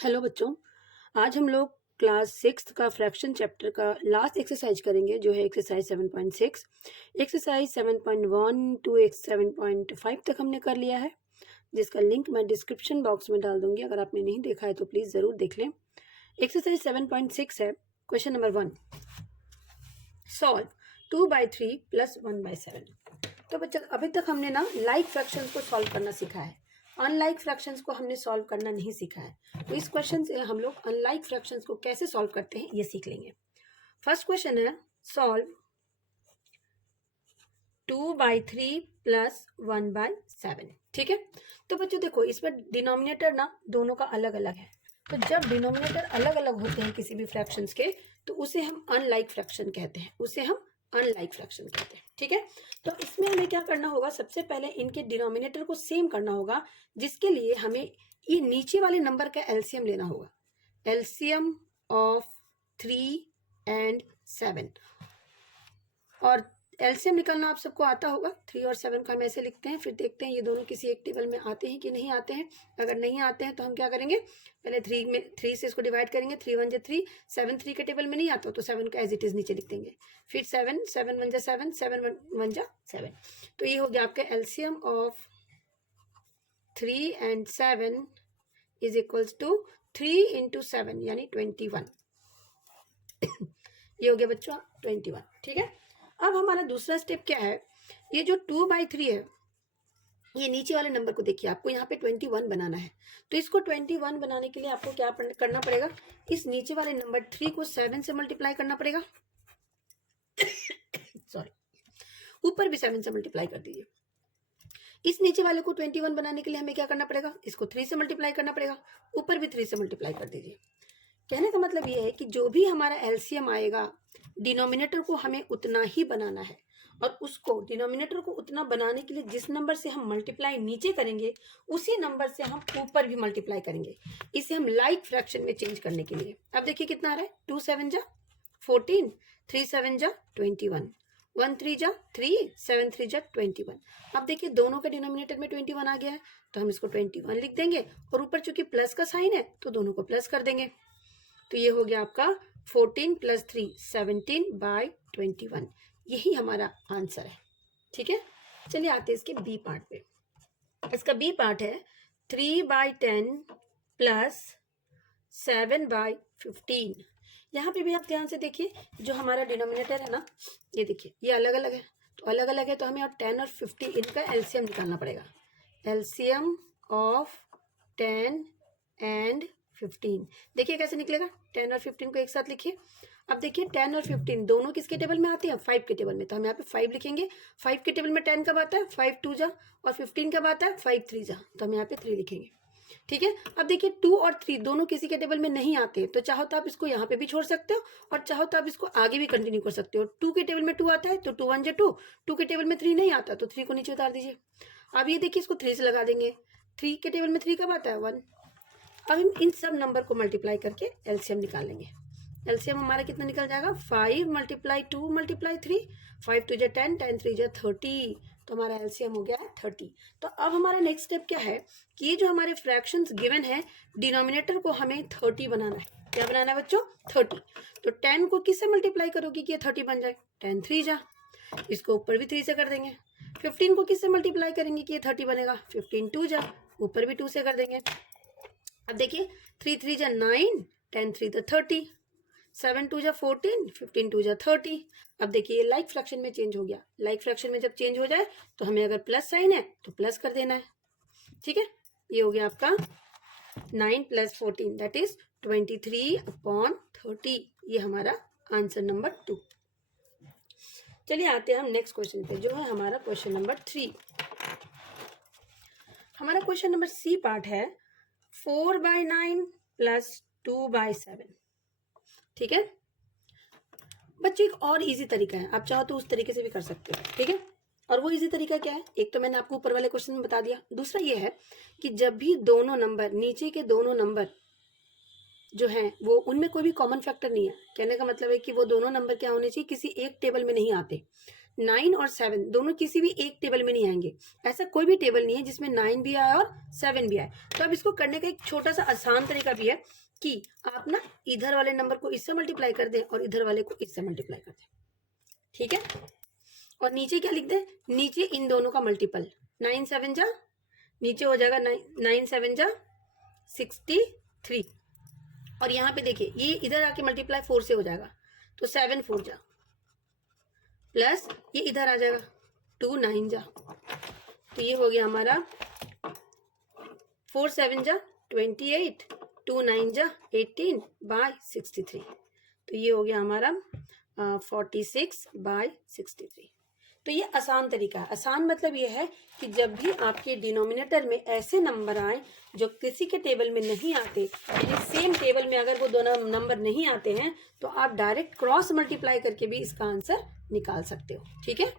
Hello बच्चों, आज हम लोग क्लास सिक्स का फ्रैक्शन चैप्टर का लास्ट एक्सरसाइज करेंगे जो है एक्सरसाइज 7.6। एक्सरसाइज 7.1 टू 7.5 तक हमने कर लिया है, जिसका लिंक मैं डिस्क्रिप्शन बॉक्स में डाल दूंगी। अगर आपने नहीं देखा है तो प्लीज़ ज़रूर देख लें। एक्सरसाइज 7.6 है, क्वेश्चन नंबर 1, सॉल्व 2/3 प्लस 1/7। तो बच्चों अभी तक हमने ना लाइक फ्रैक्शंस को सॉल्व करना सीखा है, अनलाइक फ्रैक्शंस को हमने सॉल्व करना नहीं सीखा है। तो इस क्वेश्चन से हम लोग अनलाइक फ्रैक्शंस को कैसे सॉल्व करते हैं ये सीख लेंगे। फर्स्ट क्वेश्चन है सॉल्व 2/3 प्लस 1/7। ठीक है, तो बच्चों देखो इसमें डिनोमिनेटर ना दोनों का अलग अलग है। तो जब डिनोमिनेटर अलग अलग होते हैं किसी भी फ्रैक्शंस के तो उसे हम अनलाइक फ्रैक्शन कहते हैं, उसे हम अनलाइक फ्रैक्शन कहते हैं। ठीक है, तो इसमें हमें क्या करना होगा, सबसे पहले इनके डिनोमिनेटर को सेम करना होगा, जिसके लिए हमें ये नीचे वाले नंबर का एलसीएम लेना होगा। एलसीएम ऑफ 3 एंड 7, और एलसीएम निकालना आप सबको आता होगा। 3 और 7 का हम ऐसे लिखते हैं, फिर देखते हैं ये दोनों किसी एक टेबल में आते हैं कि नहीं आते हैं। अगर नहीं आते हैं तो हम क्या करेंगे, पहले 3 से इसको डिवाइड करेंगे। 3 1 3, 7 3 के टेबल में नहीं आता तो 7 का एज इट इज नीचे लिख देंगे। फिर 7 7 1 7, 7 1 7। तो ये हो गया आपका LCM of 3 and 7 is equals to 3 into 7 यानी 21। ये हो गया बच्चों 21। ठीक है, अब हमारा दूसरा स्टेप क्या है, ये जो 2/3 है, ये नीचे वाले नंबर को देखिए, आपको यहाँ पे 21 बनाना है। तो इसको 21 बनाने के लिए आपको क्या करना पड़ेगा, इस नीचे वाले नंबर 3 को 7 से मल्टीप्लाई करना पड़ेगा। सॉरी, ऊपर भी 7 से मल्टीप्लाई कर दीजिए। इस नीचे वाले को 21 बनाने के लिए हमें क्या करना पड़ेगा, इसको 3 से मल्टीप्लाई करना पड़ेगा, ऊपर भी 3 से मल्टीप्लाई कर दीजिए। कहने का मतलब ये है कि जो भी हमारा एलसीएम आएगा, डिनोमिनेटर को हमें उतना ही बनाना है, और उसको डिनोमिनेटर को उतना बनाने के लिए जिस नंबर से हम मल्टीप्लाई नीचे करेंगे उसी नंबर से हम ऊपर भी मल्टीप्लाई करेंगे। इसे हम लाइक फ्रैक्शन में चेंज करने के लिए। अब देखिए कितना आ रहा है, 2 7 जा 14, 3 7 जा 21, 1 3 जा 3, 7 3 जा 21। अब देखिए दोनों के डिनोमिनेटर में 21 आ गया है, तो हम इसको 21 लिख देंगे, और ऊपर चूंकि प्लस का साइन है तो दोनों को प्लस कर देंगे। तो ये हो गया आपका 14 + 3 17/21। यही हमारा आंसर है। ठीक है, चलिए आते हैं इसके बी पार्ट पे। इसका बी पार्ट है 3/10 प्लस 7/15। यहाँ पे भी आप ध्यान से देखिए, जो हमारा डिनोमिनेटर है ना, ये देखिए ये अलग अलग है। तो अलग अलग है तो हमें और 10 और 50 इनका एलसीएम निकालना पड़ेगा। एलसीएम ऑफ 10 एंड 15 देखिए कैसे निकलेगा। 10 और 15 को एक साथ लिखिए। अब देखिए 10 और 15 दोनों किसके टेबल में आते हैं, 5 के टेबल में। तो हम यहाँ पे 5 लिखेंगे। 5 के टेबल में 10 कब आता है, 5 2 जा, और 15 कब आता है, 5 3 जा। तो हम यहाँ पे 3 लिखेंगे। ठीक है, अब देखिए 2 और 3 दोनों किसी के टेबल में नहीं आते, तो चाहो तो आप इसको यहाँ पे भी छोड़ सकते हो, और चाहो तो आप इसको आगे भी कंटिन्यू कर सकते हो। 2 के टेबल में 2 आता है तो 2 1 जा 2, 2 के टेबल में 3 नहीं आता तो 3 को नीचे उतार दीजिए। अब ये देखिए इसको 3 से लगा देंगे। 3 के टेबल में 3 कब आता है, 1। अब हम इन सब नंबर को मल्टीप्लाई करके एलसीएम निकालेंगे। एलसीएम हमारा कितना निकल जाएगा, 5 × 2 × 3, 5 2 जा 10, 10 3 जा 30। तो हमारा एलसीएम हो गया है 30। तो अब हमारा नेक्स्ट स्टेप क्या है कि ये जो हमारे फ्रैक्शंस गिवन है, डिनोमिनेटर को हमें 30 बनाना है। क्या बनाना है बच्चों, 30। तो 10 को किससे मल्टीप्लाई करोगे कि ये 30 बन जाए, 10 3 जा, इसको ऊपर भी 3 से कर देंगे। 15 को किससे मल्टीप्लाई करेंगे कि ये 30 बनेगा, 15 2 जा, ऊपर भी 2 से कर देंगे। अब देखिए 3 3 जा 9, 10 3 जा 30, 7 2 जा 14, 15 2 जा 30। अब देखिए ये लाइक फ्रैक्शन में चेंज हो गया। लाइक फ्रैक्शन में जब चेंज हो जाए तो हमें अगर प्लस साइन है तो प्लस कर देना है। ठीक है, ये हो गया आपका 9 + 14 दैट इज 23/30। ये हमारा आंसर नंबर 2। चलिए आते हैं हम नेक्स्ट क्वेश्चन पे, जो है हमारा क्वेश्चन नंबर 3। हमारा क्वेश्चन नंबर सी पार्ट है 4/9 प्लस 2/7। ठीक है बच्चों, एक और इजी तरीका है, आप चाहो तो उस तरीके से भी कर सकते हो। ठीक है, और वो इजी तरीका क्या है, एक तो मैंने आपको ऊपर वाले क्वेश्चन में बता दिया। दूसरा ये है कि जब भी दोनों नंबर, नीचे के दोनों नंबर जो हैं वो, उनमें कोई भी कॉमन फैक्टर नहीं है। कहने का मतलब है कि वो दोनों नंबर क्या होने चाहिए, किसी एक टेबल में नहीं आते। 9 और 7 दोनों किसी भी एक टेबल में नहीं आएंगे। ऐसा कोई भी टेबल नहीं है जिसमें 9 भी आए और 7 भी आए। तो अब इसको करने का एक छोटा सा आसान तरीका भी है कि आप ना इधर वाले नंबर को इससे मल्टीप्लाई कर दें और इधर वाले को इससे मल्टीप्लाई कर दें, ठीक है। और नीचे क्या लिख दें, नीचे इन दोनों का मल्टीपल, 9 7 जा, नीचे हो जाएगा 9 7 जा 63। और यहाँ पे देखिए ये इधर आके मल्टीप्लाई 4 से हो जाएगा, तो 7 4 जा, प्लस ये इधर आ जाएगा 2 9 जा, तो ये हो गया हमारा 4 7 जा 28, 2 9 जा 18 बाय 63, तो ये हो गया हमारा 46 बाय 63। तो ये आसान तरीका है। आसान मतलब ये है कि जब भी आपके डिनोमिनेटर में ऐसे नंबर आए जो किसी के टेबल में नहीं आते, यानी सेम टेबल में अगर वो दोनों नंबर नहीं आते हैं, तो आप डायरेक्ट क्रॉस मल्टीप्लाई करके भी इसका आंसर निकाल सकते हो, ठीक है।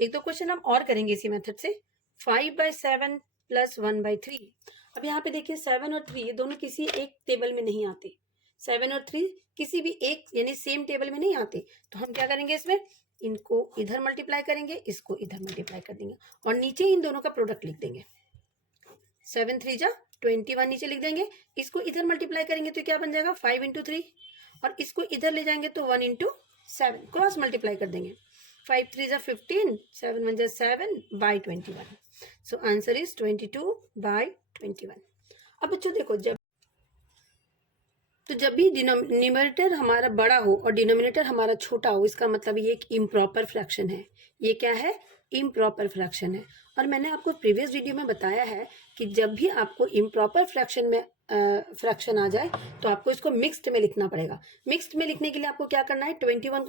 एक दो क्वेश्चन हम और करेंगे इसी मेथड से। 5/7 प्लस 1/3। अब यहाँ पे देखिए 7 और 3 ये दोनों किसी एक टेबल में नहीं आते, 7 और 3 किसी भी एक यानी सेम टेबल में नहीं आते, तो हम क्या करेंगे, इसमें इनको इधर मल्टीप्लाई करेंगे, इसको इधर मल्टीप्लाई कर देंगे और नीचे इन दोनों का प्रोडक्ट लिख देंगे। 7 3 जा 21 नीचे लिख देंगे, इसको इधर मल्टीप्लाई करेंगे तो क्या बन जाएगा 5 × 3, और इसको इधर ले जाएंगे तो 1 × 7 क्रॉस मल्टीप्लाई कर देंगे। 5 3 जा 15, 7 1 जा 7 by 21। So answer is 22 by 21। अब बच्चों देखो, जब भी न्यूमरेटर हमारा बड़ा हो और डिनोमिनेटर हमारा छोटा हो, इसका मतलब ये एक इम्प्रॉपर फ्रैक्शन है। ये क्या है, इम्प्रॉपर फ्रैक्शन है। और मैंने आपको प्रीवियस वीडियो में बताया है कि जब भी आपको इम्प्रॉपर फ्रैक्शन में फ्रैक्शन आ जाए तो आपको इसको मिक्स्ड में लिखना पड़ेगा। मिक्स्ड में लिखने के लिए आपको क्या करना है, 21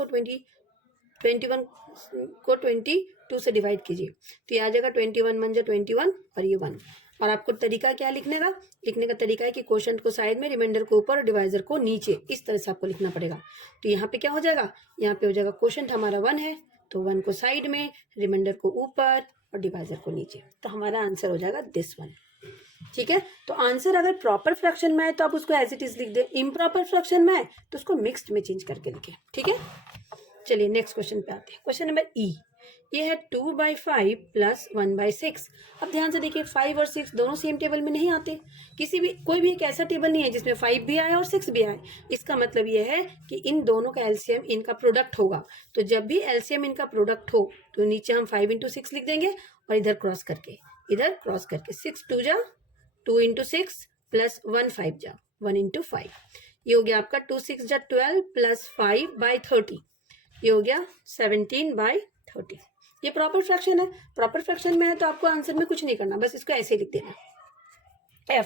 को 22 से डिवाइड कीजिए, तो ये आ जाएगा 21 1 जा 21 और ये 1। और आपको तरीका क्या है लिखने का तरीका है कि क्वोशंट को साइड में, रिमाइंडर को ऊपर और डिवाइजर को नीचे, इस तरह से आपको लिखना पड़ेगा। तो यहाँ पे क्या हो जाएगा, यहाँ पे हो जाएगा क्वोशंट हमारा 1 है तो 1 को साइड में, रिमाइंडर को ऊपर और डिवाइजर को नीचे, तो हमारा आंसर हो जाएगा दिस 1, ठीक है। तो आंसर अगर प्रॉपर फ्रैक्शन में है तो आप उसको एज इट इज लिख दे, इम्प्रॉपर फ्रैक्शन में है तो उसको मिक्स्ड में चेंज करके लिखे, ठीक है। चलिए नेक्स्ट क्वेश्चन पे आते हैं। क्वेश्चन नंबर ई, ये है 2/5 प्लस 1/6। अब ध्यान से देखिए 5 और 6 दोनों सेम टेबल में नहीं आते, कोई भी एक ऐसा टेबल नहीं है जिसमें 5 भी आए और 6 भी आए। इसका मतलब ये है कि इन दोनों का एलसीएम इनका प्रोडक्ट होगा। तो जब भी एलसीएम इनका प्रोडक्ट हो तो नीचे हम 5 × 6 लिख देंगे और इधर क्रॉस करके 6 2 जा 2 × 6 प्लस 1 5 जा 1 × 5, ये हो गया आपका 2 6 जा 12 प्लस 5/30, ये हो गया 17/30। ये प्रॉपर फ्रैक्शन है। प्रॉपर फ्रैक्शन में है तो आपको आंसर में कुछ नहीं करना, बस इसको ऐसे लिख देना, f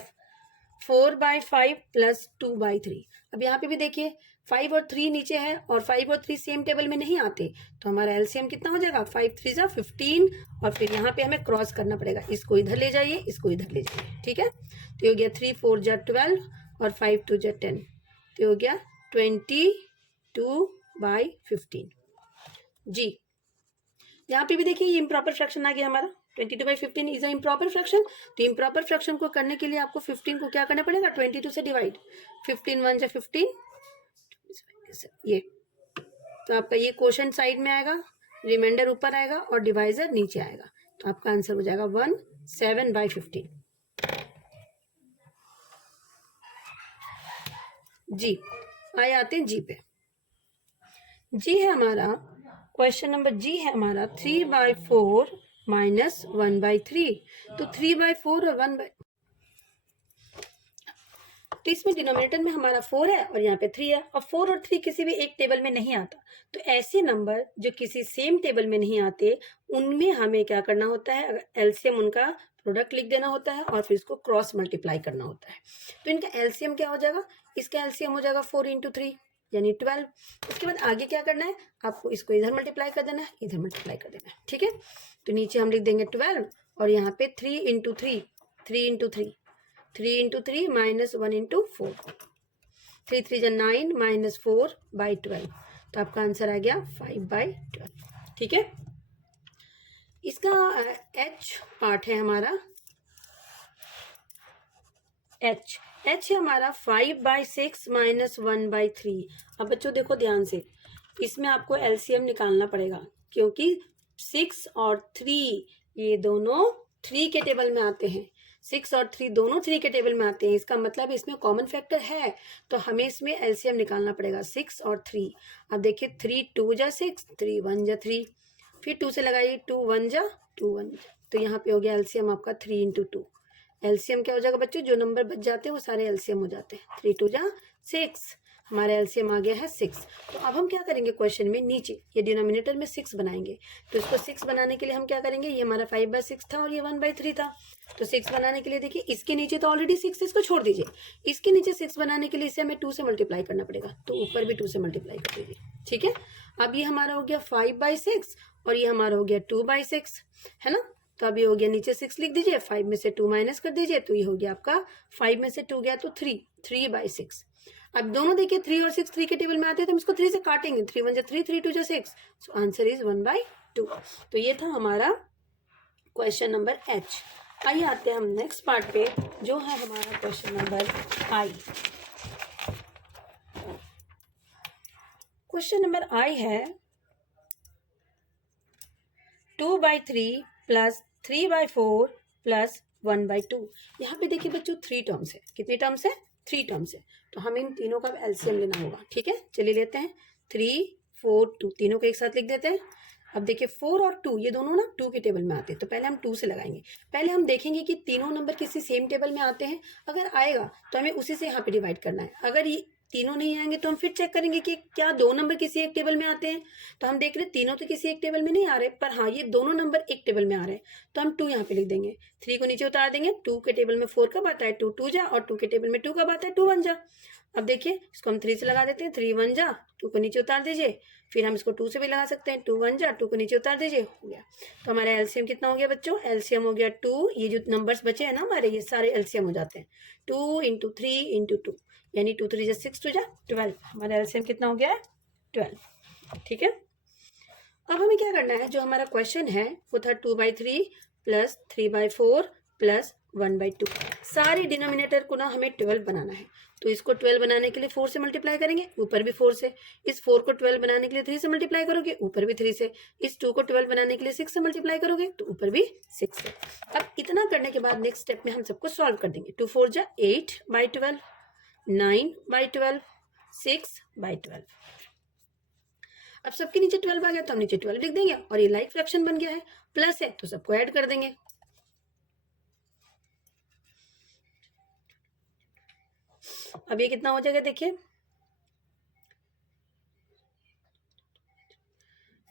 4/5 प्लस 2/3। अब यहाँ पे भी देखिए 5 और 3 नीचे है और 5 और 3 सेम टेबल में नहीं आते, तो हमारा एलसीएम कितना हो जाएगा 5 3 जा 15, और फिर यहाँ पे हमें क्रॉस करना पड़ेगा, इसको इधर ले जाइए, इसको इधर ले जाइए, ठीक है। तो ये हो गया 3 4 जा 12 और 5 2 जा 10, तो ये हो गया 22/15 जी। यहाँ पे भी देखिए ये इम्प्रॉपर फ्रैक्शन आ गया हमारा, 22/15 इज अ इम्प्रॉपर फ्रैक्शन। तो इम्प्रॉपर फ्रैक्शन को करने के लिए आपको 15 को क्या करना पड़ेगा, 22 से डिवाइड, 15 1 जा 15, ये तो आपका ये क्वोशंट साइड में आएगा, रिमाइंडर ऊपर आएगा और डिवाइजर नीचे आएगा, तो आपका आंसर हो जाएगा 17/15 जी। आए आते हैं जी पे। जी है हमारा क्वेश्चन नंबर जी है हमारा 3/4 माइनस 1/3। तो 3/4 और 1/, तो इसमें डिनोमिनेटर में हमारा 4 है और यहाँ पे 3 है, और 4 और 3 किसी भी एक टेबल में नहीं आता। तो ऐसे नंबर जो किसी सेम टेबल में नहीं आते उनमें हमें क्या करना होता है, एलसीएम उनका प्रोडक्ट लिख देना होता है और फिर इसको क्रॉस मल्टीप्लाई करना होता है। तो इनका एलसीएम क्या हो जाएगा, इसका एलसीएम हो जाएगा 4 × 3 यानी 12। उसके बाद आगे क्या करना है, आपको इसको इधर मल्टीप्लाई कर देना है, इधर मल्टीप्लाई कर देना है, ठीक है। तो नीचे हम लिख देंगे 12 और यहाँ पे 3 × 3 3 × 3 3 × 3 माइनस 1 × 4, 3 3 जा 9 माइनस 4/12, तो आपका आंसर आ गया 5/12, ठीक है। इसका एच पार्ट है हमारा, एच है हमारा 5/6 माइनस 1/3। अब बच्चों देखो ध्यान से, इसमें आपको एलसीएम निकालना पड़ेगा, क्योंकि 6 और 3 ये दोनों 3 के टेबल में आते हैं। 6 और 3 दोनों 3 के टेबल में आते हैं, इसका मतलब इसमें कॉमन फैक्टर है, तो हमें इसमें एलसीएम निकालना पड़ेगा 6 और 3। अब देखिए 3 2 जा 6, 3 1 जा 3, फिर 2 से लगाइए, 2 1 जा 2 1 जा, तो यहाँ पे हो गया एलसीएम आपका 3 इंटू 2। एलसीएम क्या हो जाएगा बच्चों, जो नंबर बच जाते हैं वो सारे एलसीएम हो जाते हैं। 3 2 जा 6, हमारा एलसीएम आ गया है 6। तो अब हम क्या करेंगे, क्वेश्चन में नीचे ये डिनोमिनेटर में 6 बनाएंगे, तो इसको 6 बनाने के लिए हम क्या करेंगे, ये हमारा 5/6 था और ये 1/3 था, तो 6 बनाने के लिए देखिए इसके नीचे तो ऑलरेडी 6 है, इसको छोड़ दीजिए। इसके नीचे 6 बनाने के लिए इसे हमें 2 से मल्टीप्लाई करना पड़ेगा, तो ऊपर भी 2 से मल्टीप्लाई कर दीजिए। ठीक है, अब ये हमारा हो गया 5/6 और ये हमारा हो गया 2/6, है ना। तो अब ये हो गया, नीचे 6 लिख दीजिए, 5 में से 2 माइनस कर दीजिए, तो ये हो गया आपका 5 में से 2 गया तो 3/6। अब दोनों देखिए 3 और 6 3 के टेबल में आते हैं, तो हम इसको 3 से काटेंगे, 3 1 जा 3, 3 2 जा 6, सो आंसर इज 1/2। तो ये था हमारा क्वेश्चन नंबर एच। आइए आते हैं हम नेक्स्ट पार्ट पे, जो है हमारा क्वेश्चन नंबर आई। क्वेश्चन नंबर आई है 2/3 प्लस 3/4 प्लस 1/2। यहाँ पे देखिए बच्चों 3 टर्म्स है, कितने टर्म्स है, 3 टर्म्स है, तो हमें इन तीनों का एलसीएम लेना होगा। ठीक है, चलिए लेते हैं, 3 4 2, तीनों को एक साथ लिख देते हैं। अब देखिए 4 और 2 ये दोनों ना 2 के टेबल में आते हैं, तो पहले हम 2 से लगाएंगे। पहले हम देखेंगे कि तीनों नंबर किसी सेम टेबल में आते हैं, अगर आएगा तो हमें उसी से यहाँ पे डिवाइड करना है। अगर ये तीनों नहीं आएंगे तो हम फिर चेक करेंगे कि क्या 2 नंबर किसी एक टेबल में आते हैं, तो हम देख रहे हैं तीनों तो किसी एक टेबल में नहीं आ रहे, पर हाँ ये दोनों नंबर एक टेबल में आ रहे हैं, तो हम 2 यहाँ पे लिख देंगे, 3 को नीचे उतार देंगे, 2 के टेबल में 4 कब आता है, 2 2 जा, और 2 के टेबल में 2 कब आता है, 2 1 जा। अब देखिए इसको हम 3 से लगा देते हैं, 3 1 जा, 2 को नीचे उतार दीजिए, फिर हम इसको 2 से भी लगा सकते हैं, 2 1 जा, 2 को नीचे उतार दीजिए, हो गया। तो हमारा एलसीएम कितना हो गया बच्चों, एलसीएम हो गया 2, ये जो नंबर्स बचे हैं ना हमारे, ये सारे एलसीएम हो जाते हैं, 2 इंटू 3 इंटू 2, यानी 2 3 जा 6 2 जा 12, हमारा एलसीएम कितना हो गया है 12। ठीक है, अब हमें क्या करना है, जो हमारा क्वेश्चन है वो था 2/3 प्लस 3/4 प्लस 1/2। सारे डिनोमिनेटर को ना हमें 12 बनाना है, तो इसको 12 बनाने के लिए 4 से मल्टीप्लाई करेंगे, ऊपर भी 4 से। इस 4 को 12 बनाने के लिए 3 से मल्टीप्लाई करोगे, ऊपर भी 3 से। इस 2 को 12 बनाने के लिए 6 से मल्टीप्लाई करोगे, तो ऊपर भी 6 से। अब इतना करने के बाद नेक्स्ट स्टेप में हम सबको सॉल्व कर देंगे। 2 4 जा 8/12, 9/12, 6/12। अब सबके नीचे 12 आ गया, तो हम नीचे 12 लिख देंगे, और ये लाइक फ्रैक्शन बन गया है, प्लस है तो सबको ऐड कर देंगे। अब ये कितना हो जाएगा देखिए,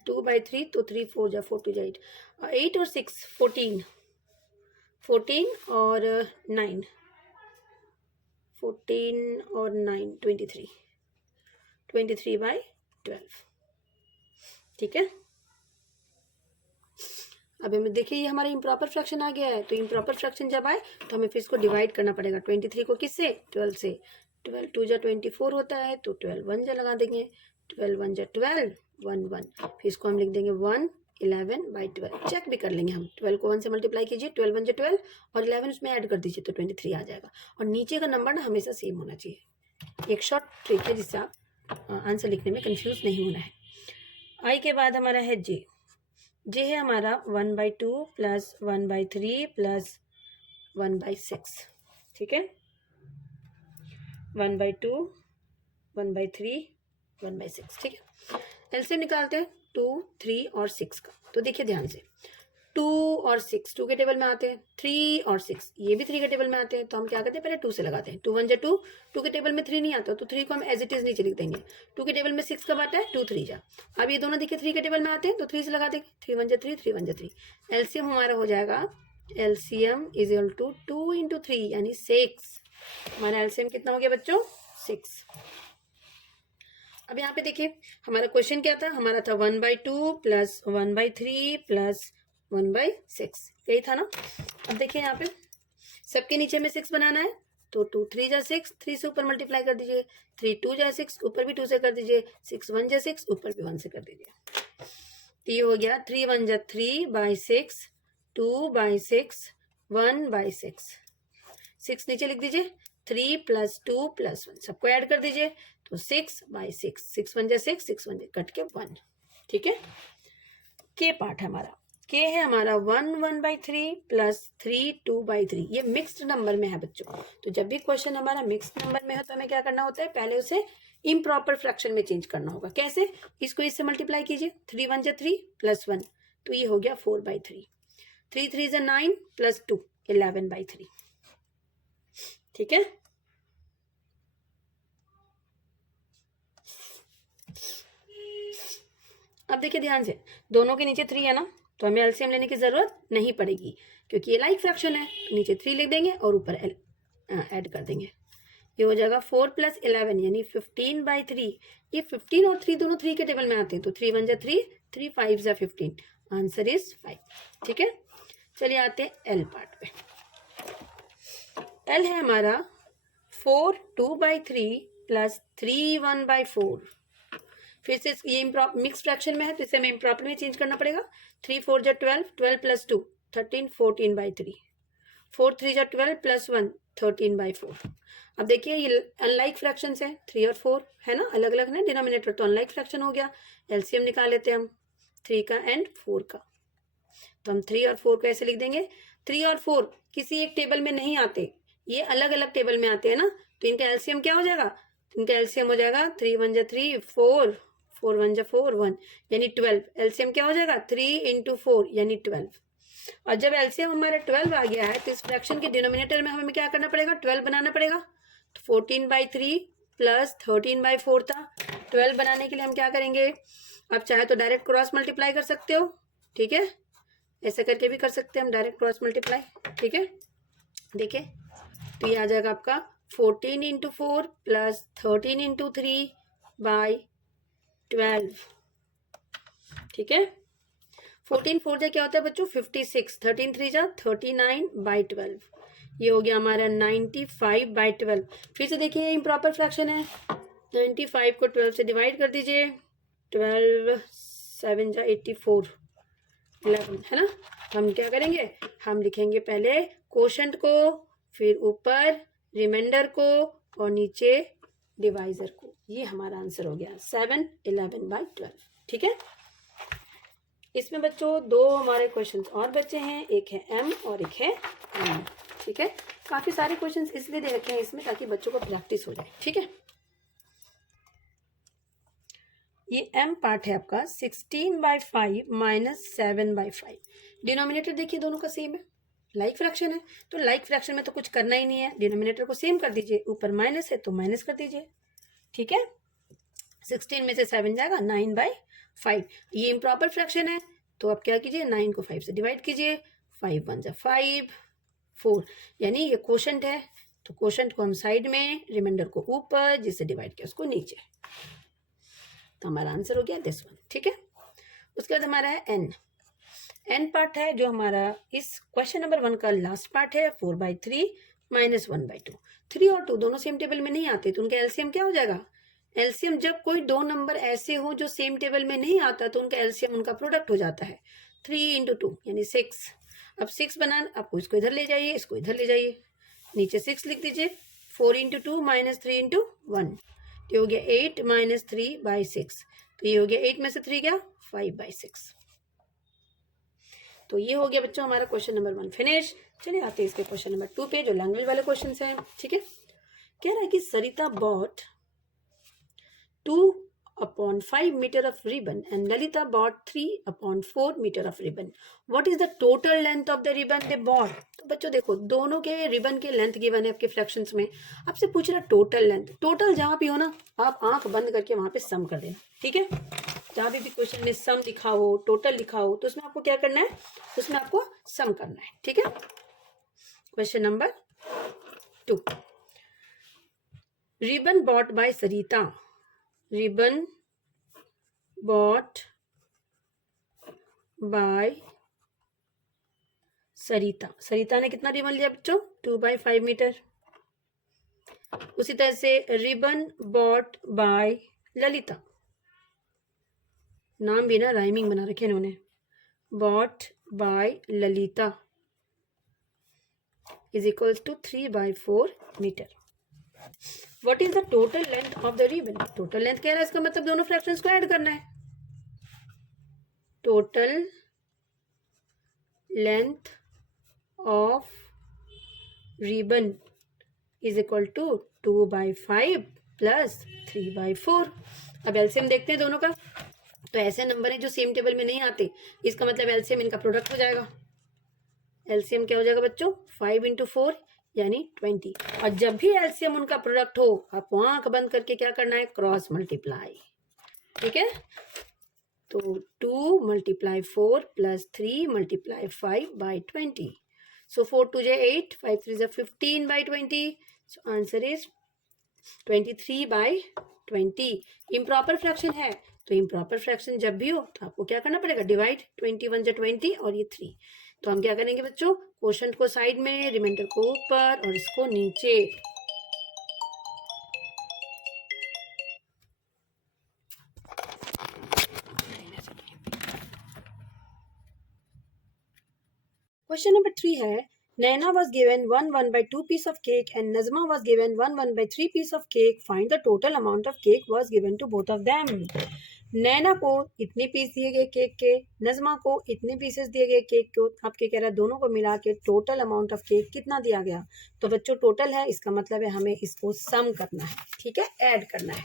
2/3, तो 3 4 जा 4 2 जा 8, 8 और 6 14, 14 और 9, 14 और 9 23, 23/12। ठीक है, अब हमें देखिए ये हमारा इम्प्रॉपर फ्रैक्शन आ गया है, तो इम्प्रॉपर फ्रैक्शन जब आए तो हमें फिर इसको डिवाइड करना पड़ेगा। 23 को किससे, 12 से। 12 2 जा 24 होता है, तो 12 1 जा लगा देंगे, 12 1 जा 12, 1 1, फिर इसको हम लिख देंगे 1 11/12। चेक भी कर लेंगे हम, 12 को 1 से मल्टीप्लाई कीजिए, 12 1 जा 12 और 11 उसमें ऐड कर दीजिए, तो 23 आ जाएगा। और नीचे का नंबर ना हमेशा सेम होना चाहिए, एक शॉर्ट ट्रिक है जिससे आप आंसर लिखने में कंफ्यूज नहीं होना है। आई के बाद हमारा है जे। जे है हमारा 1/2 प्लस 1/3 प्लस 1/6। ठीक है, 1/2 1/3 1/6। ठीक है, एलसीएम निकालते हैं 2 3 और 6 का। तो देखिए ध्यान से, 2 और 6 2 के टेबल में आते हैं, 3 और 6 ये भी 3 के टेबल में आते हैं, तो हम क्या करते हैं पहले 2 से लगाते हैं। 2 1 जा 2, 2 के टेबल में 3 नहीं आता, तो 3 को हम एज इट इज नीचे लिख देंगे। 2 के टेबल में 6 कब आता है, 2 3 जा। अब ये दोनों देखिए 3 के टेबल में आते हैं, तो 3 से लगा देंगे, 3 1 जा 3, 3 1 जा 3। एलसीएम हमारा हो जाएगा, LCM is equal to 2 into 3 यानी 6। हमारा एलसीएम कितना हो गया बच्चों, 6। अब यहाँ पे देखिए हमारा क्वेश्चन क्या था, हमारा था 1/2 प्लस 1/3 प्लस 1/6, यही था ना। अब देखिए यहाँ पे सबके नीचे में 6 बनाना है, तो 2 3 जा 6, 3 से ऊपर मल्टीप्लाई कर दीजिए, 3 2 जा 6, ऊपर भी 2 से कर दीजिए, 6 1 जा 6, ऊपर भी 1 से कर दीजिए। तो ये हो गया 3 1 जा 3/6, 2/6, 1/6। 6 नीचे लिख दीजिए, 3 + 2 + 1 सबको ऐड कर दीजिए, तो 6/6, 6 1 जा 6, 6 1 जा कट के 1। ठीक है, के पार्ट है हमारा, के है हमारा 1/3 प्लस 3 2/3। ये मिक्स्ड नंबर में है बच्चों। तो जब भी क्वेश्चन हमारा मिक्स्ड नंबर में है तो हमें क्या करना होता है, पहले उसे इम्प्रॉपर फ्रैक्शन में चेंज करना होगा। कैसे, इसको इससे मल्टीप्लाई कीजिए, 3 1 3 प्लस 1, तो ये हो गया 4/3। 3 3 9 प्लस 2 11/3। ठीक है, अब देखिए ध्यान से, दोनों के नीचे 3 है ना, तो हमें एलसीएम लेने की जरूरत नहीं पड़ेगी क्योंकि ये लाइक फ्रैक्शन है। तो नीचे 3 लिख देंगे और ऊपर ऐड कर देंगे। ये हो जाएगा 4 + 11 यानी 15/3। ये 15 और 3 दोनों 3 के टेबल में आते हैं, तो 3 1 3, 3 5 15। Answer is 5। ठीक है, चलिए आते हैं एल पार्ट पे। एल है हमारा 4 2/3 प्लस 3 1/4। फिर से ये मिक्स फ्रैक्शन में है तो इसे हमें इम्प्रॉपर में चेंज करना पड़ेगा। 3 4 = 12, 12 + 2 13 14/3। 4 3 = 12 + 1 13/4। अब देखिए ये अनलाइक फ्रैक्शन है, 3 और 4 है ना, अलग अलग है डिनोमिनेटर, तो अनलाइक फ्रैक्शन हो गया। एलसीएम निकाल लेते हैं हम 3 का एंड 4 का। तो हम 3 और 4 को ऐसे लिख देंगे। 3 और 4 किसी एक टेबल में नहीं आते, ये अलग अलग टेबल में आते हैं ना, तो इनका एलसीएम क्या हो जाएगा, इनका एलसीएम हो जाएगा 3 1 = 3 4 4 1 = 4 1 यानी 12। एलसीएम क्या हो जाएगा 3 × 4 यानी 12। और जब एलसीएम हमारा 12 आ गया है तो इस फ्रैक्शन के डिनोमिनेटर में हमें क्या करना पड़ेगा, 12 बनाना पड़ेगा। तो 14/3 प्लस 13/4 था। 12 बनाने के लिए हम क्या करेंगे, आप चाहे तो डायरेक्ट क्रॉस मल्टीप्लाई कर सकते हो। ठीक है, ऐसे करके भी कर सकते हैं हम, डायरेक्ट क्रॉस मल्टीप्लाई। ठीक है, देखिए तो ये आ जाएगा आपका 14 × 4 प्लस 13 × 3/12। ठीक है, 14 4 जा क्या होता है बच्चों 56, 13 3 जा 39/12। ये हो गया हमारा 95/12। फिर से देखिए इम्प्रॉपर फ्रैक्शन है, 95 को 12 से डिवाइड कर दीजिए, 12 7 जा 84 11 है ना। हम क्या करेंगे, हम लिखेंगे पहले कोशेंट को, फिर ऊपर रिमाइंडर को और नीचे डिवाइजर को। ये हमारा आंसर हो गया 7 11/12। ठीक है, इसमें बच्चों दो हमारे क्वेश्चंस और बचे हैं, एक है एम और एक है एन। ठीक है, काफी सारे क्वेश्चंस इसलिए दे रखे हैं इसमें ताकि बच्चों को प्रैक्टिस हो जाए। ठीक है, ये एम पार्ट है आपका 16/5 - 7/5। डिनोमिनेटर देखिए दोनों का सेम है, लाइक फ्रैक्शन है, तो लाइक फ्रैक्शन में तो कुछ करना ही नहीं है, डिनोमिनेटर को सेम कर दीजिए, ऊपर माइनस है तो माइनस कर दीजिए। ठीक है, 16 में से 7 जाएगा 9/5। ये इम्प्रॉपर फ्रैक्शन है तो आप क्या कीजिए, 9 को 5 से डिवाइड कीजिए, 5 1 = 5 4 यानी ये कोशेंट है, तो कोशेंट को हम साइड में, रिमाइंडर को ऊपर, जिससे डिवाइड किया उसको नीचे। तो हमारा आंसर हो गया दिस वन। ठीक है, उसके बाद हमारा है एन। एन पार्ट है जो हमारा इस क्वेश्चन नंबर 1 का लास्ट पार्ट है, 4/3 - 1/2। 3 और 2 दोनों सेम टेबल में नहीं आते तो उनका एलसीएम क्या हो जाएगा, एलसीएम जब कोई दो नंबर ऐसे हो जो सेम टेबल में नहीं आता तो उनका एलसीएम उनका प्रोडक्ट हो जाता है 3 × 2 यानी 6। अब 6 बनाना, आपको इसको इधर ले जाइए, इसको इधर ले जाइए, नीचे 6 लिख दीजिए। 4 × 2 - 3 × 1, ये हो गया 8 - 3/6। तो ये हो गया 8 में से 3 गया 5/6। तो ये हो गया बच्चों हमारा क्वेश्चन नंबर 1 फिनिश। चलिए आते हैं इसके क्वेश्चन नंबर 2 पे जो लैंग्वेज वाले क्वेश्चन हैं। ठीक है, कह रहा है कि सरिता bot 2/5 meter of ribbon and Lalita bought 3/4 meter of ribbon. What is the total length of the ribbon they bought? तो बच्चों देखो दोनों के रिबन के लेंथ गिवन है आपके फ्रैक्शंस में, आपसे पूछ रहा टोटल लेंथ। टोटल जहां भी हो ना आप आंख बंद करके वहां पे सम कर देना। ठीक है, जहां भी क्वेश्चन में सम लिखा हो, टोटल लिखा हो, तो उसमें आपको क्या करना है, उसमें आपको सम करना है। ठीक है, question number 2, ribbon bought by Sarita. Ribbon bought by Sarita. Sarita ने कितना रिबन लिया बच्चों 2/5 मीटर। उसी तरह से रिबन बॉट बाय ललिता, नाम भी ना राइमिंग बना रखे इन्होंने, bought by Lalita is equals to 3/4 metre. What is the total length of the ribbon? Total length कह रहा है, इसका मतलब दोनों फ्रैक्शंस को ऐड करना है। Total length of ribbon is equal to 2/5 plus 3/4। अब एलसीएम देखते हैं दोनों का। तो ऐसे नंबर हैं जो सेम टेबल में नहीं आते, इसका मतलब एलसीएम इनका प्रोडक्ट हो जाएगा। एलसीएम क्या हो जाएगा बच्चों? 5 × 4 यानी 20। और जब भी एलसीएम उनका प्रोडक्ट हो, आपको आंख बंद करके क्या करना है? Cross multiply. ठीक है, तो 2 × 4 plus 3 × 5/20। So 4 2 is 8, 5 3 is 15/20. So answer is 23/20। Improper fraction है, तो इम्प्रॉपर फ्रैक्शन जब भी हो तो आपको क्या करना पड़ेगा? डिवाइड। 21 × 20 और ये 3। तो हम क्या करेंगे बच्चों? क्वोशंट को साइड में, रिमाइंडर को ऊपर और इसको नीचे। क्वेश्चन नंबर 3 है, Naina was given 1/2 piece of cake and Nazma was given 1/3 piece of cake. Find the total amount of cake was given to both of them. नैना को इतने पीस दिए गए केक के, नजमा को इतने पीसेस दिए गए केक को। आपके कह रहा है दोनों को मिला के टोटल अमाउंट ऑफ केक कितना दिया गया? तो बच्चों टोटल है, इसका मतलब है हमें इसको सम करना है। ठीक है, ऐड करना है।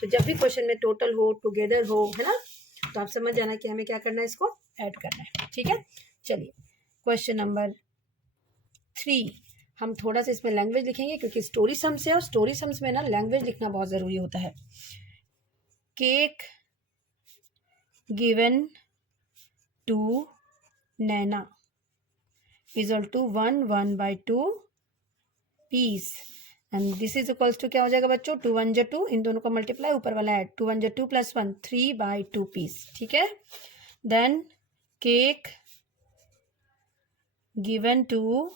तो जब भी क्वेश्चन में टोटल हो, टुगेदर हो, है ना, तो आप समझ जाना कि हमें क्या करना है? इसको ऐड करना है। ठीक है, चलिए क्वेश्चन नंबर 3 हम थोड़ा सा इसमें लैंग्वेज लिखेंगे क्योंकि स्टोरी सम्स है और स्टोरी सम्स में ना लैंग्वेज लिखना बहुत जरूरी होता है। Cake given to Naina is to 1/2 piece and this is equals to क्या हो जाएगा बच्चों? 2 1 2, इन दोनों का मल्टीप्लाई, ऊपर वाला ऐड, 2 1 2 प्लस 1, 3/2 पीस। ठीक है, then cake given to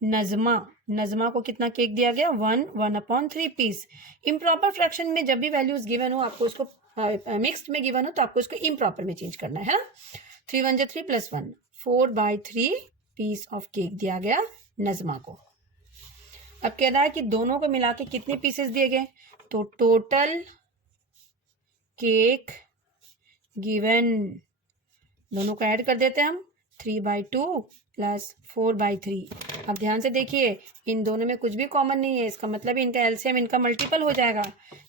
Najma, Najma को कितना केक दिया गया? 1/3 पीस। इम्प्रॉपर फ्रैक्शन में जब भी वैल्यूज गिवन हो, आपको इसको मिक्स्ड में गिवन हो तो आपको इसको इम्प्रॉपर में चेंज करना है ना। 3 1 3 प्लस 1, 4/3 पीस ऑफ केक दिया गया नजमा को। अब कह रहा है कि दोनों को मिला के कितने पीसेस दिए गए? तो टोटल केक गिवन, दोनों को ऐड कर देते हैं हम, 3/2 प्लस 4/3। अब ध्यान से देखिए, इन दोनों में कुछ भी कॉमन नहीं है, इसका मतलब इनका एलसीएम इनका मल्टीपल हो जाएगा।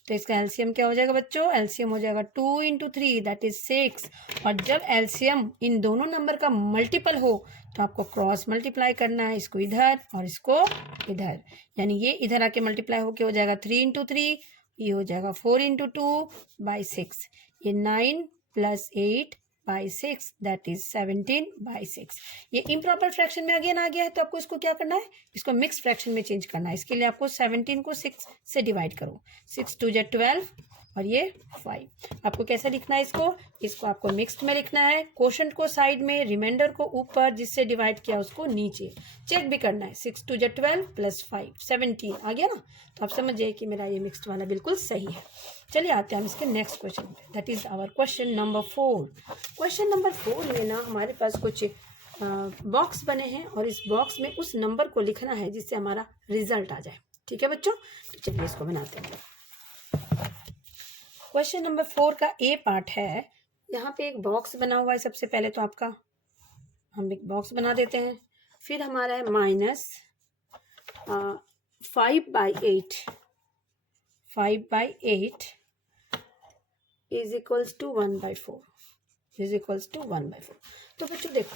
तो इसका एलसीएम क्या हो जाएगा बच्चों? एलसीएम हो जाएगा 2 × 3 दैट इज 6। और जब एलसीएम इन दोनों नंबर का मल्टीपल हो तो आपको क्रॉस मल्टीप्लाई करना है, इसको इधर और इसको इधर। यानी ये इधर आके मल्टीप्लाई होके हो जाएगा 3 × 3, ये हो जाएगा 4 × 2/6, ये 9 + 8/6 दैट इज 17/6। ये इम्प्रॉपर फ्रैक्शन में अगेन आ गया है, तो आपको इसको क्या करना है? इसको मिक्स फ्रैक्शन में चेंज करना है। इसके लिए आपको 17 को 6 से डिवाइड करो, 6 2 = 12 और ये 5। आपको कैसे लिखना है इसको? इसको आपको मिक्स्ड में लिखना है, क्वोशंट को साइड में, रिमाइंडर को ऊपर, जिससे डिवाइड किया उसको नीचे। चेक भी करना है, 6 2 = 12 प्लस 5 17 आ गया ना। तो आप समझ जाइए कि मेरा ये मिक्स्ड वाला बिल्कुल सही है। चलिए आते हैं हम इसके नेक्स्ट क्वेश्चन पे, that is our question number 4। Question number 4 में ना हमारे पास कुछ बॉक्स बने हैं और इस बॉक्स में उस नंबर को लिखना है जिससे हमारा रिजल्ट आ जाए। ठीक है बच्चों, तो चलिए इसको बनाते हैं। क्वेश्चन नंबर 4 का ए पार्ट है, यहाँ पे एक बॉक्स बना हुआ है। सबसे पहले तो आपका हम एक बॉक्स बना देते हैं, फिर हमारा है -5/8 5/8 is equals to 1/4 is equals to 1/4। तो बच्चों देखो,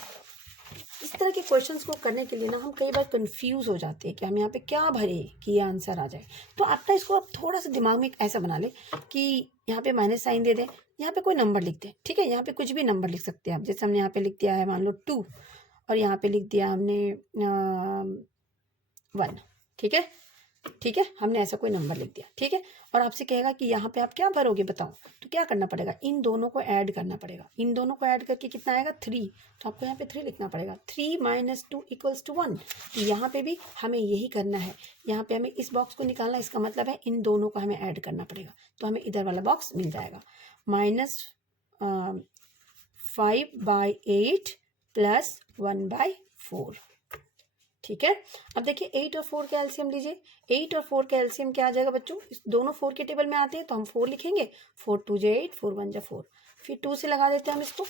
इस तरह के क्वेश्चंस को करने के लिए ना हम कई बार कंफ्यूज हो जाते हैं कि हम यहाँ पे क्या भरे कि ये आंसर आ जाए। तो आप ना इसको आप थोड़ा सा दिमाग में ऐसा बना ले कि यहाँ पे माइनस साइन दे दें, यहाँ पे कोई नंबर लिख दें। ठीक है, यहाँ पे कुछ भी नंबर लिख सकते हैं आप। जैसे हमने यहाँ पे लिख दिया है मान लो 2 और यहाँ पे लिख दिया हमने 1। ठीक है, हमने ऐसा कोई नंबर लिख दिया। ठीक है, और आपसे कहेगा कि यहाँ पे आप क्या भरोगे बताओ, तो क्या करना पड़ेगा? इन दोनों को ऐड करना पड़ेगा। इन दोनों को ऐड करके कितना आएगा? 3। तो आपको यहाँ पे 3 लिखना पड़ेगा। 3 - 2 = 1। तो यहाँ पे भी हमें यही करना है। यहाँ पे हमें इस बॉक्स को निकालना, इसका मतलब है इन दोनों को हमें ऐड करना पड़ेगा। तो हमें इधर वाला बॉक्स मिल जाएगा, -5/8 प्लस 1/4। ठीक है, अब देखिए 8 और 4 का एलसीएम लीजिए। 8 और 4 का एलसीएम क्या आ जाएगा बच्चों? इस दोनों 4 के टेबल में आते हैं तो हम 4 लिखेंगे। 4 2 = 8, 4 1 = 4। फिर 2 से लगा देते हैं हम इसको,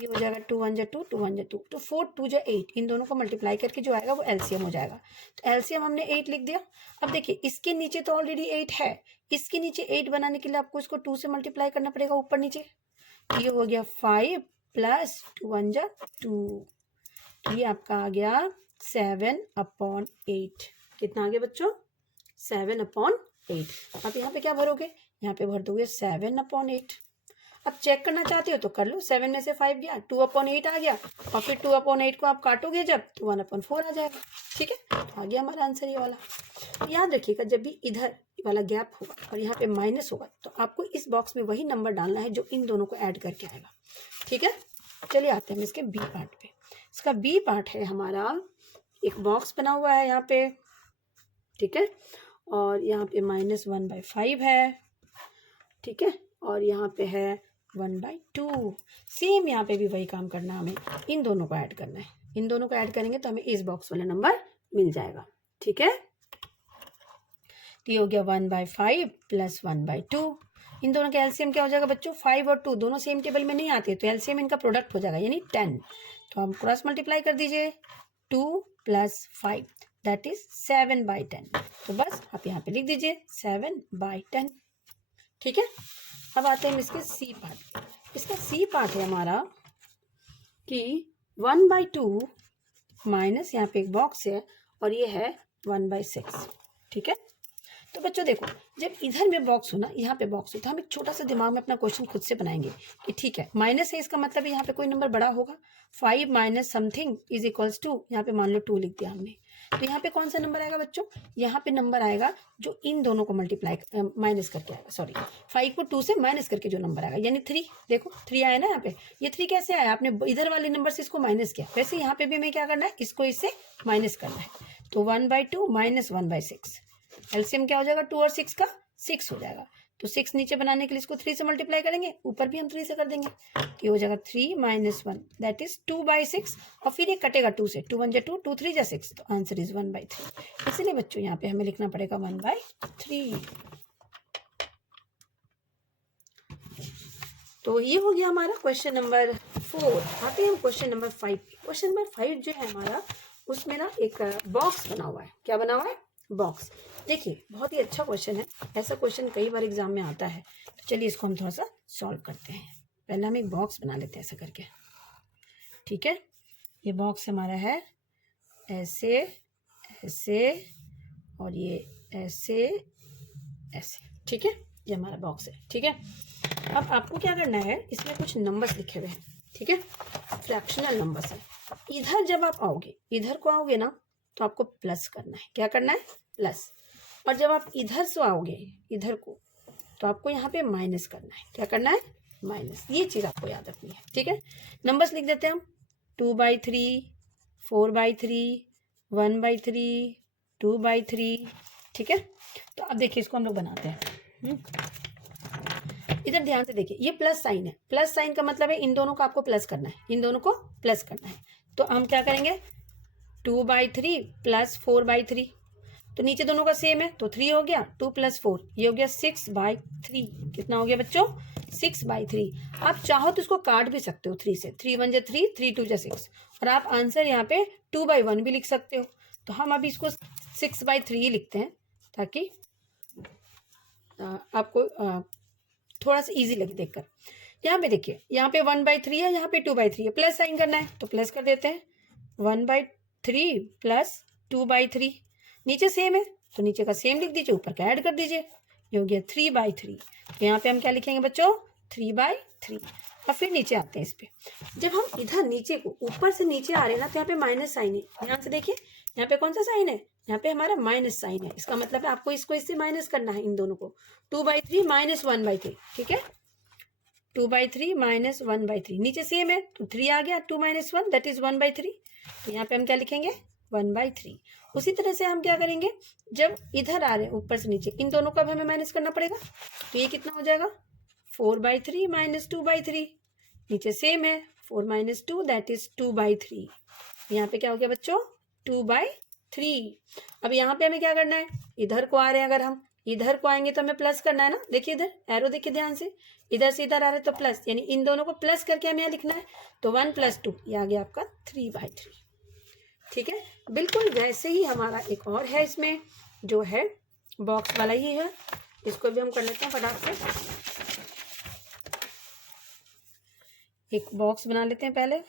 ये हो जाएगा 2 1 जा 2, 2 1 जा 2, तो 4 2 जा 8, इन दोनों को मल्टीप्लाई करके जो आएगा वो एलसीएम हो जाएगा। तो एलसीएम हमने 8 लिख दिया। अब देखिए इसके नीचे तो ऑलरेडी 8 है, इसके नीचे 8 बनाने के लिए आपको इसको 2 से मल्टीप्लाई करना पड़ेगा ऊपर नीचे। ये हो गया 5 प्लस 2 1 जा 2, ये आपका आ गया 7/8। कितना आ गया बच्चों? 7/8। अब यहाँ पे क्या भरोगे? यहाँ पे भर दोगे 7/8। अब चेक करना चाहते हो तो कर लो, 7 में से 5 गया, 2/8 आ गया, और फिर 2/8 को आप काटोगे जब तो 1/4 आ जाएगा। ठीक है, तो आ गया हमारा आंसर ये वाला। याद रखिएगा जब भी इधर वाला गैप होगा और यहाँ पे माइनस होगा तो आपको इस बॉक्स में वही नंबर डालना है जो इन दोनों को ऐड करके आएगा। ठीक है, चलिए आते हैं इसके बी पार्ट पे। इसका बी पार्ट है हमारा, एक बॉक्स बना हुआ है यहाँ पे, ठीक है, और यहाँ पे -1/5 है, ठीक है, और यहाँ पे है 1/2। सेम यहाँ पे भी वही काम करना है, हमें इन दोनों को ऐड करना है। इन दोनों को ऐड करेंगे तो हमें इस बॉक्स वाला नंबर मिल जाएगा। ठीक है, तो ये हो गया 1/5 प्लस 1/2। इन दोनों का एलसीएम क्या हो जाएगा बच्चों? 5 और 2 दोनों सेम टेबल में नहीं आते, तो एलसीएम इनका प्रोडक्ट हो जाएगा यानी 10। तो हम क्रॉस मल्टीप्लाई कर दीजिए, 2 + 5 दैट इज 7/10। तो बस आप यहाँ पे लिख दीजिए 7/10। ठीक है, अब आते हैं इसके सी पार्ट। इसका सी पार्ट है हमारा कि 1/2 माइनस, यहाँ पे एक बॉक्स है और ये है 1/6। ठीक है, तो बच्चों देखो जब इधर में बॉक्स हो ना, यहाँ पे बॉक्स हो, तो हम एक छोटा सा दिमाग में अपना क्वेश्चन खुद से बनाएंगे कि ठीक है माइनस है, इसका मतलब यहाँ पे कोई नंबर बड़ा होगा। 5 minus something is equals to, यहाँ पे मान लो 2 लिख दिया हमने, तो यहाँ पे कौन सा नंबर आएगा बच्चों? यहाँ पे नंबर आएगा जो इन दोनों को मल्टीप्लाई माइनस करके आएगा, सॉरी 5 को 2 से माइनस करके जो नंबर आएगा, यानी 3। देखो 3 आया ना यहाँ पे, ये 3 कैसे आया? आपने इधर वाले नंबर से इसको माइनस किया, वैसे यहाँ पे भी हमें क्या करना है, इसको इससे माइनस करना है। तो 1/2 माइनस 1/6, एलसीएम क्या हो जाएगा? 2 और 6 का 6 हो जाएगा। तो 6 नीचे बनाने के लिए इसको 3 से मल्टीप्लाई करेंगे, ऊपर भी हम 3 से कर देंगे, तो हो जाएगा 3 - 1 दैट इज 2/6, और फिर ये कटेगा 2 से, 2 1 जा 2, 2 3 जा 6, तो आंसर इज 1/3। इसलिए बच्चों यहाँ पे हमें लिखना पड़ेगा 1/3। तो ये हो गया हमारा क्वेश्चन नंबर 4। आते हैं हम क्वेश्चन नंबर 5। क्वेश्चन नंबर 5 जो है हमारा, उसमें ना एक बॉक्स बना हुआ है। क्या बना हुआ है? बॉक्स। देखिए बहुत ही अच्छा क्वेश्चन है, ऐसा क्वेश्चन कई बार एग्जाम में आता है। तो चलिए इसको हम थोड़ा सा सॉल्व करते हैं। पहले हम एक बॉक्स बना लेते हैं ऐसा करके। ठीक है, ये बॉक्स हमारा है ऐसे ऐसे और ये ऐसे ऐसे। ठीक है, ये हमारा बॉक्स है। ठीक है, अब आपको क्या करना है, इसमें कुछ नंबर्स लिखे हुए हैं। ठीक है, फ्रैक्शनल नंबर्स है। इधर जब आप आओगे, इधर को आओगे ना, तो आपको प्लस करना है। क्या करना है? प्लस। और जब आप इधर से आओगे इधर को, तो आपको यहाँ पे माइनस करना है। क्या करना है? माइनस। ये चीज़ आपको याद रखनी है। ठीक है, नंबर्स लिख देते हैं हम, 2/3, 4/3, 1/3, 2/3। ठीक है, तो अब देखिए इसको हम लोग बनाते हैं। इधर ध्यान से देखिए, ये प्लस साइन है। प्लस साइन का मतलब है इन दोनों को आपको प्लस करना है, इन दोनों को प्लस करना है। तो हम क्या करेंगे, 2/3 प्लस 4/3, तो नीचे दोनों का सेम है तो 3 हो गया, 2 + 4 ये हो गया 6/3। कितना हो गया बच्चों? 6/3। आप चाहो तो इसको काट भी सकते हो 3 से, 3 1 जा 3, 3 2 जा 6, और आप आंसर यहाँ पे 2/1 भी लिख सकते हो। तो हम अभी इसको 6/3 लिखते हैं ताकि आपको थोड़ा सा इजी लगे देखकर। यहाँ पे देखिए, यहाँ पे 1/3 है, यहाँ पे 2/3 है, प्लस साइन करना है तो प्लस कर देते हैं। 1/3 प्लस 2/3, नीचे सेम है तो नीचे का सेम लिख दीजिए, ऊपर का ऐड कर दीजिए, ये हो गया 3/3। तो यहाँ पे हम क्या लिखेंगे बच्चों? 3/3। और फिर नीचे आते हैं इस पे। जब हम इधर नीचे को ऊपर से नीचे आ रहे हैं ना, तो यहाँ पे माइनस साइन है। ध्यान से देखिए, यहाँ पे कौन सा साइन है? यहाँ पे हमारा माइनस साइन है। इसका मतलब है आपको इसको इससे माइनस करना है, इन दोनों को। 2/3 - 1/3। ठीक है, 2/3 - 1/3, नीचे सेम है तो 3 आ गया, 2 - 1 दैट इज 1/3। तो यहाँ पे हम क्या लिखेंगे? 1/3। उसी तरह से हम क्या करेंगे, जब इधर आ रहे हैं ऊपर से नीचे, इन दोनों का भी हमें माइनस करना पड़ेगा। तो ये कितना हो जाएगा? 4/3 - 2/3, नीचे सेम है, 4 - 2 दैट इज 2/3। यहाँ पे क्या हो गया बच्चों? 2/3। अब यहाँ पे हमें क्या करना है, इधर को आ रहे हैं अगर हम, इधर को आएंगे तो हमें प्लस करना है ना, देखिए इधर एरो देखिए ध्यान से, इधर से इधर आ रहे तो प्लस, यानी इन दोनों को प्लस करके हमें यहाँ लिखना है, तो 1 + 2 ये आ गया आपका 3/3। ठीक है, बिल्कुल वैसे ही हमारा एक और है इसमें, जो है बॉक्स वाला ही है, इसको भी हम कर लेते हैं फटाक से। एक बॉक्स बना लेते हैं पहले,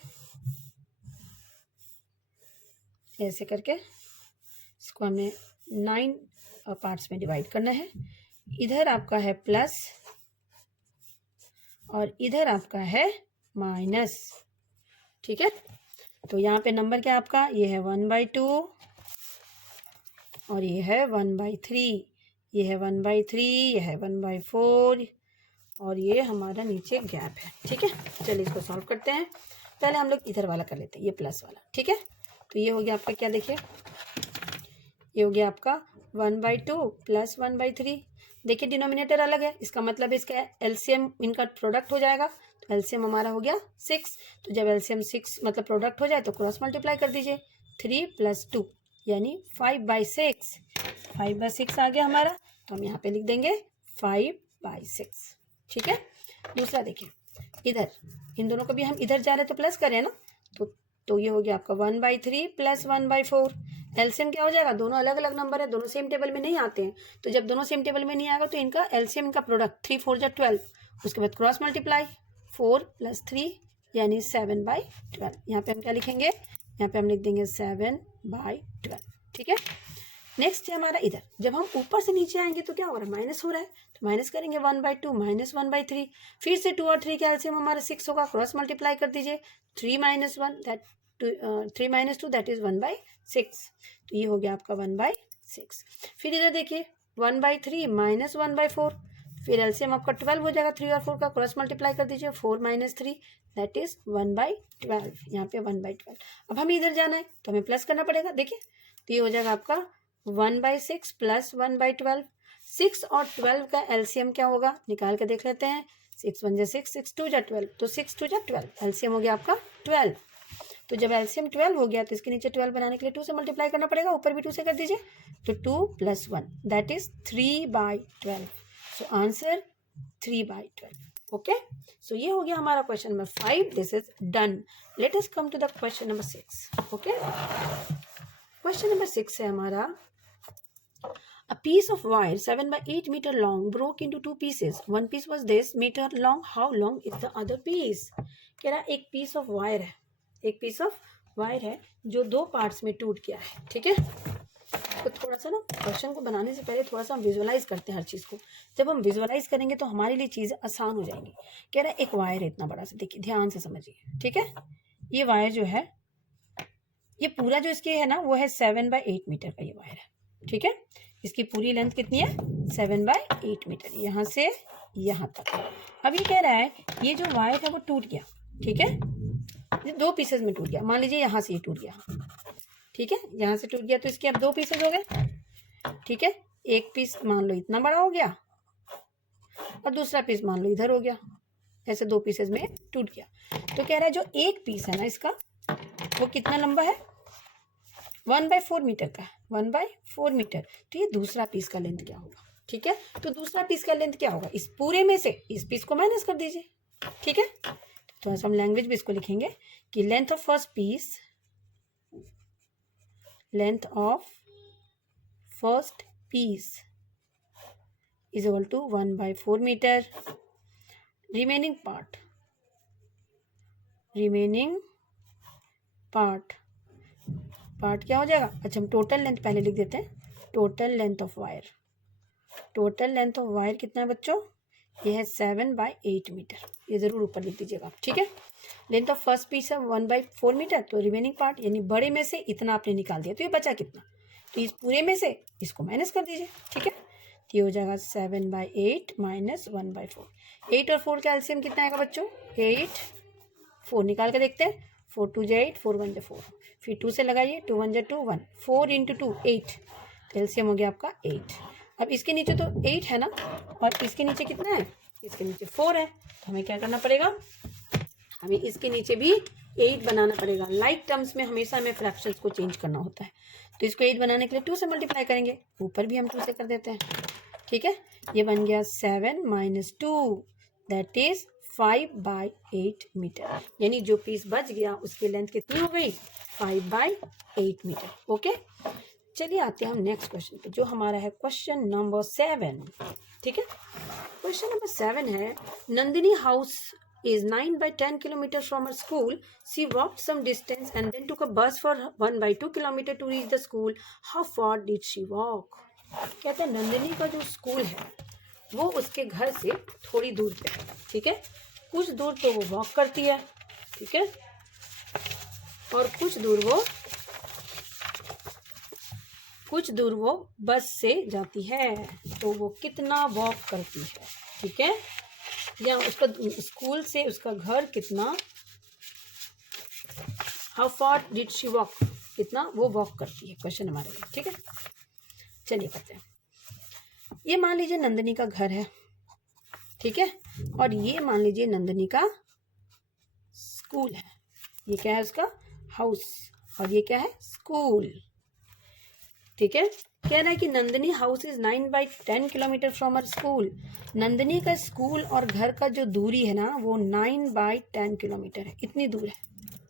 ऐसे करके इसको हमने 9 पार्ट्स में डिवाइड करना है। इधर आपका है प्लस और इधर आपका है माइनस। ठीक है, तो यहाँ पे नंबर क्या आपका, ये है 1/2 और ये है 1/3, ये है 1/3, ये है 1/4 और ये हमारा नीचे गैप है। ठीक है, चलिए इसको सॉल्व करते हैं। पहले हम लोग इधर वाला कर लेते हैं, ये प्लस वाला। ठीक है, तो ये हो गया आपका क्या, देखिए ये हो गया आपका 1/2 + 1/3। देखिए डिनोमिनेटर अलग है, इसका मतलब इसका एलसीएम इनका प्रोडक्ट हो जाएगा, तो एलसीएम हमारा हो गया 6। तो जब एलसीएम 6 मतलब प्रोडक्ट हो जाए तो क्रॉस मल्टीप्लाई कर दीजिए, 3 + 2 यानी 5/6। 5/6 आ गया हमारा, तो हम यहाँ पे लिख देंगे 5/6। ठीक है, दूसरा देखिए इधर, इन दोनों को भी हम इधर जा रहे तो प्लस करें ना, तो ये हो गया आपका 1/3 + 1/4। एलसीएम क्या हो जाएगा, दोनों अलग अलग नंबर है, दोनों सेम टेबल में नहीं आते हैं, तो जब दोनों सेम टेबल में नहीं आएगा तो इनका एलसीएम का प्रोडक्ट 3 4 = 12, उसके बाद क्रॉस मल्टीप्लाई 4 + 3 यानी 7/12। यहाँ पे हम क्या लिखेंगे, यहाँ पे हम लिख देंगे 7/12। ठीक है, नेक्स्ट है हमारा इधर, जब हम ऊपर से नीचे आएंगे तो क्या हो रहा है, माइनस हो रहा है, तो माइनस करेंगे 1/2 - 1/3। फिर से 2 और 3 का एलसीएम हमारा 6 होगा, क्रॉस मल्टीप्लाई कर दीजिए, 3 - 1 दैट 3 - 2 दैट इज 1/6। तो ये हो गया आपका 1/6। फिर इधर देखिए 1/3 - 1/4, फिर एलसीएम आपका 12 हो जाएगा, 3 और 4 का क्रॉस मल्टीप्लाई कर दीजिए, 4 - 3 दैट इज 1/12। यहाँ पे 1/12। अब हमें इधर जाना है तो हमें प्लस करना पड़ेगा, देखिए तो ये हो जाएगा आपका 1/6 + 1/12। 6 और 12 का एलसीएम क्या होगा, निकाल के देख लेते हैं। 6 × 1 = 6, 6 × 2 = 12, तो 6 × 2 = 12, एलसीएम हो गया आपका 12। तो जब एलसीएम 12 हो गया तो इसके नीचे 12 बनाने के लिए 2 से मल्टीप्लाई करना पड़ेगा, ऊपर भी 2 से कर दीजिए, तो 2 + 1 that is 3/12। So answer 3/12। Okay, so ये हो गया हमारा question number 5, this is done. Let us come to the question number 6। Okay, question number 6 है हमारा, a piece of wire 7 by 8 meter long broke into 2 pieces. One piece was this meter long. How long is the other piece? कह रहा एक piece of wire है, एक piece of wire है जो 2 parts में टूट गया है। ठीक है, तो थोड़ा सा ना क्वेश्चन को बनाने से पहले थोड़ा सा हम विजुअलाइज करते हैं हर चीज़ को। जब हम विजुअलाइज करेंगे तो हमारे लिए चीज़ें आसान हो जाएंगी। कह रहा है एक वायर है इतना बड़ा सा, देखिए ध्यान से समझिए। ठीक है, ये वायर जो है, ये पूरा जो इसके है ना वो है 7 by 8 मीटर का ये वायर है। ठीक है, इसकी पूरी लेंथ कितनी है, 7 by 8 मीटर, यहाँ से यहाँ तक। अब ये कह रहा है ये जो वायर है वो टूट गया। ठीक है, ये 2 पीसेज में टूट गया। मान लीजिए यहाँ से ये टूट गया, ठीक है, यहाँ से टूट गया तो इसके अब 2 पीसेज हो गए। ठीक है, एक पीस मान लो इतना बड़ा हो गया और दूसरा पीस मान लो इधर हो गया, ऐसे 2 पीसेज में टूट गया। तो कह रहा है जो एक पीस है ना इसका वो कितना लंबा है, 1/4 मीटर का, 1/4 मीटर। तो ये दूसरा पीस का लेंथ क्या होगा। ठीक है, तो दूसरा पीस का लेंथ क्या होगा, इस पूरे में से इस पीस को माइनस कर दीजिए। ठीक है, तो हम लैंग्वेज भी इसको लिखेंगे कि length of first piece, length of first piece is equal to 1/4 metre. Remaining part क्या हो जाएगा। अच्छा, हम टोटल लेंथ पहले लिख देते हैं। Total length of wire, total length of wire कितना है बच्चों, ये है 7 by 8 मीटर। ये जरूर ऊपर लिख दीजिएगा। ठीक है, लेंथ ऑफ फर्स्ट पीस है 1/4 मीटर, तो रिमेनिंग पार्ट यानी बड़े में से इतना आपने निकाल दिया, तो ये बचा कितना, तो इस पूरे में से इसको माइनस कर दीजिए। ठीक है, तो ये हो जाएगा 7 by 8 - 1/4। 8 और 4 का एलसीएम कितना आएगा बच्चों, 8 4 निकाल के देखते हैं। 4 × 2 = 8, 4 × 1 = 4, फिर 2 से लगाइए, 2 × 1 = 2, 1, 4 × 2 8, तो एलसीएम हो गया आपका 8। अब इसके नीचे तो 8 है ना, और इसके नीचे कितना है, इसके नीचे 4 है, तो हमें क्या करना पड़ेगा, हमें इसके नीचे भी 8 बनाना पड़ेगा। लाइक टर्म्स में हमेशा हमें फ्रैक्शंस को चेंज करना होता है, तो इसको 8 बनाने के लिए 2 से मल्टीप्लाई करेंगे, ऊपर भी हम 2 से कर देते हैं। ठीक है, ये बन गया 7 - 2 दैट इज 5/8 मीटर, यानी जो पीस बच गया उसकी लेंथ कितनी हो गई 5/8 मीटर। ओके, चलिए आते हैं हम नेक्स्ट क्वेश्चन पे जो हमारा है क्वेश्चन नंबर 7। ठीक है, क्वेश्चन नंबर 7 है Nandini house is 9/10 kilometer from her school. She walked some distance and then took a bus for 1/2 kilometer to reach the school. How far did she walk? कहते हैं नंदिनी का जो स्कूल है वो उसके घर से थोड़ी दूर पे है। ठीक है, कुछ दूर तो वो वॉक करती है, ठीक है, और कुछ दूर वो बस से जाती है। तो वो कितना वॉक करती है, ठीक है, या उसका स्कूल से उसका घर कितना, how far did she walk, कितना वो वॉक करती है, क्वेश्चन हमारे लिए। ठीक है, चलिए करते हैं। ये मान लीजिए नंदिनी का घर है, ठीक है, और ये मान लीजिए नंदिनी का स्कूल है। ये क्या है उसका हाउस और ये क्या है स्कूल। ठीक है, कह रहा है कि Nandini house is 9/10 kilometre from her school. Nandini का स्कूल और घर का जो दूरी है ना वो 9/10 किलोमीटर है, इतनी दूर है,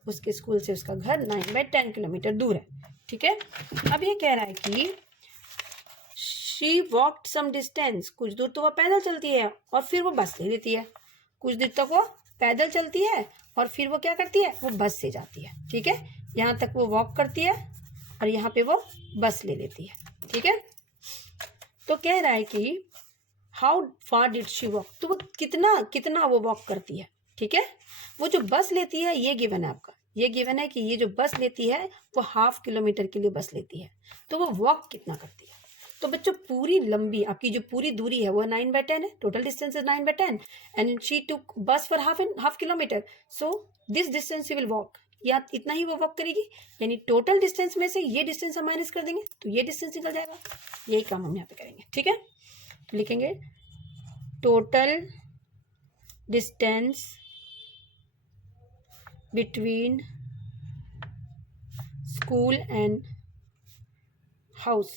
उसके स्कूल से उसका घर 9/10 किलोमीटर दूर है। ठीक है, अब ये कह रहा है कि शी वॉकड सम डिस्टेंस, कुछ दूर तो वो पैदल चलती है और फिर वो बस ले लेती है। कुछ दूर तक वो पैदल चलती है और फिर वो क्या करती है, वो बस से जाती है। ठीक है, यहाँ तक वो वॉक करती है और यहाँ पे वो बस ले लेती है। ठीक है, तो कह रहा है कि how far did she walk, तो वो कितना वो वॉक करती है। ठीक है, वो जो बस लेती है ये गिवन है आपका, ये गिवन है कि ये जो बस लेती है वो 1/2 किलोमीटर के लिए बस लेती है, तो वो वॉक कितना करती है। तो बच्चों पूरी लंबी आपकी जो पूरी दूरी है वो 9/10 है, total distance is 9/10 and she took bus for half kilometre, so this distance she will walk, या इतना ही वो वॉक करेगी, यानी टोटल डिस्टेंस में से ये डिस्टेंस हम माइनस कर देंगे तो ये डिस्टेंस निकल जाएगा। यही काम हम यहाँ पे करेंगे। ठीक है, तो लिखेंगे total distance between school and house,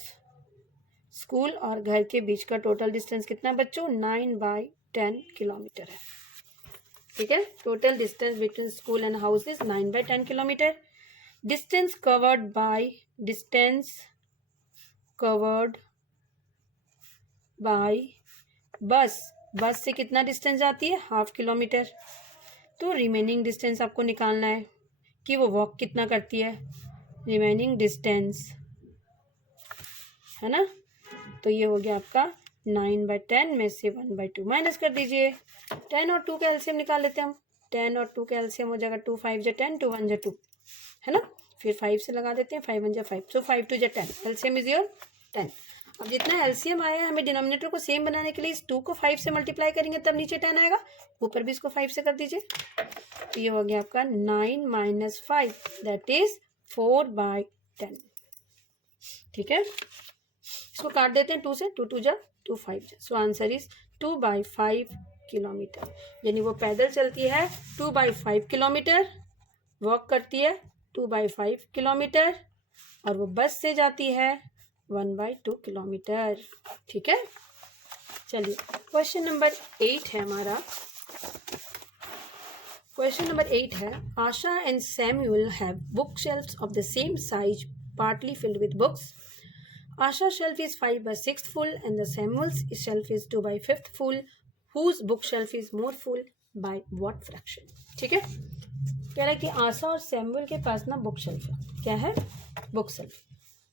school और घर के बीच का टोटल डिस्टेंस कितना है बच्चों 9/10 किलोमीटर है। ठीक है, total distance between school and house is 9/10 kilometre. Distance covered by बस, बस से कितना डिस्टेंस जाती है 1/2 किलोमीटर। तो रिमेनिंग डिस्टेंस आपको निकालना है कि वो वॉक कितना करती है, रिमेनिंग डिस्टेंस है ना। तो ये हो गया आपका 9/10 में से 1/2 माइनस कर दीजिए। 10 और 2 का एलसीएम निकाल लेते हैं हम। 10 और 2 का एलसीएम हो जाएगा 2 5 × 10 2 1 × 2 है ना, फिर 5 से लगा देते हैं 5 1 × 5, सो 5 2 × 10, एलसीएम इज योर 10। अब जितना एलसीएम आया है हमें डिनोमिनेटर को सेम बनाने के लिए इस 2 को 5 से मल्टीप्लाई करेंगे तब नीचे 10 आएगा, ऊपर भी इसको 5 से कर दीजिए। तो ये हो गया आपका 9 - 5 दैट इज 4/10। ठीक है, इसको काट देते हैं 2 से, 2 2 × 2 5, सो आंसर इज 2/5 किलोमीटर, यानी वो पैदल चलती है 2/5 किलोमीटर, वॉक करती है 2/5 किलोमीटर और वो बस से जाती है 1/2 किलोमीटर। ठीक है, चलिए क्वेश्चन नंबर 8 है हमारा। क्वेश्चन नंबर 8 है Asha and Samuel have book shelves of the same size partly filled with books. Asha's shelf is 5/6 full and the Samuel's shelf is 2/5 full. Whose bookshelf is more full by what fraction? ठीक है, कह रहा है कि आशा और Samuel के पास ना book shelf है, क्या है बुक शेल्फ,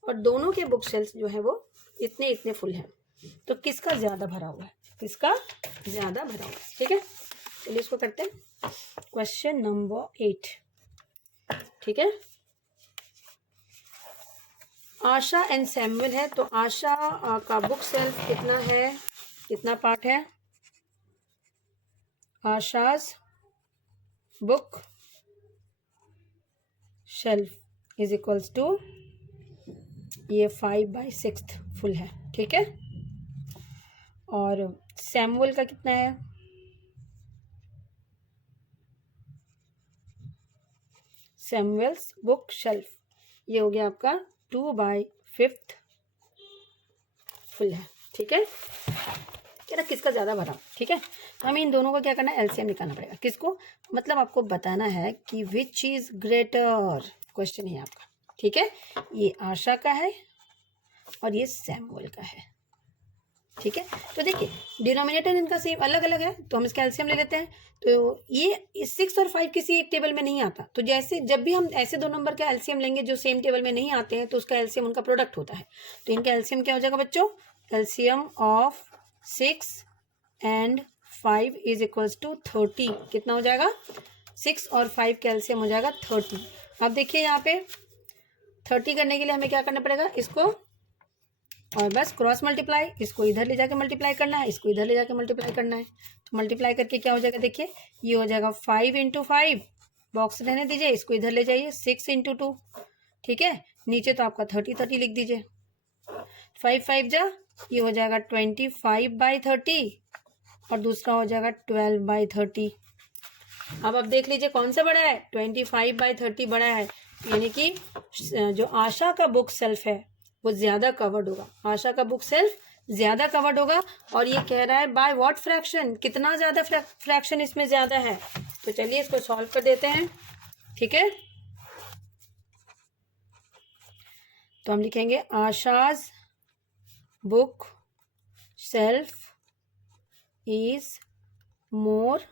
और दोनों के बुक शेल्फ जो है वो इतने फुल हैं, तो किसका ज्यादा भरा हुआ है, किसका ज्यादा भरा हुआ है। ठीक है, चलिए इसको करते हैं क्वेश्चन नंबर 8। ठीक है, आशा एंड सैमुअल है, तो आशा का बुक शेल्फ कितना है, कितना पार्ट है, Asha's book shelf is equals to ये 5/6 फुल है। ठीक है, और सैमुअल का कितना है, सैमुअल्स बुक शेल्फ ये हो गया आपका 2/5 फुल है। ठीक है, कह रहा किसका ज़्यादा भरा, ठीक है। तो हमें इन दोनों को क्या करना है, एलसीएम निकालना पड़ेगा। किसको, मतलब आपको बताना है कि विच इज ग्रेटर, क्वेश्चन है आपका, ठीक है। ये आशा का है और ये सैमुअल का है, ठीक है। तो देखिए डिनोमिनेटर इनका सेम अलग अलग है, तो हम इसका एलसीएम ले लेते हैं। तो ये 6 और 5 किसी एक टेबल में नहीं आता, तो जैसे जब भी हम ऐसे दो नंबर का एलसीएम लेंगे जो सेम टेबल में नहीं आते हैं, तो उसका एलसीएम उनका प्रोडक्ट होता है। तो इनका एलसीएम क्या हो जाएगा बच्चों, LCM of 6 and 5 is equals to 30। कितना हो जाएगा, 6 और 5 का एलसीएम हो जाएगा 30। अब देखिए यहाँ पे 30 करने के लिए हमें क्या करना पड़ेगा, इसको और बस क्रॉस मल्टीप्लाई, इसको इधर ले जाके मल्टीप्लाई करना है, इसको इधर ले जाके मल्टीप्लाई करना है। तो मल्टीप्लाई करके क्या हो जाएगा, देखिए ये हो जाएगा 5 × 5, बॉक्स रहने दीजिए, इसको इधर ले जाइए 6 × 2, ठीक है। नीचे तो आपका 30 लिख दीजिए, 5 5 जा, ये हो जाएगा 25/30 और दूसरा हो जाएगा 12/30। अब आप देख लीजिए कौन सा बड़ा है, 25/30 बड़ा है, यानी कि जो आशा का बुक सेल्फ है वो ज्यादा कवर्ड होगा, आशा का बुक सेल्फ ज्यादा कवर्ड होगा। और ये कह रहा है बाय व्हाट फ्रैक्शन, कितना ज्यादा फ्रैक्शन इसमें ज्यादा है। तो चलिए इसको सॉल्व कर देते हैं, ठीक है। तो हम लिखेंगे Asha's book shelf is more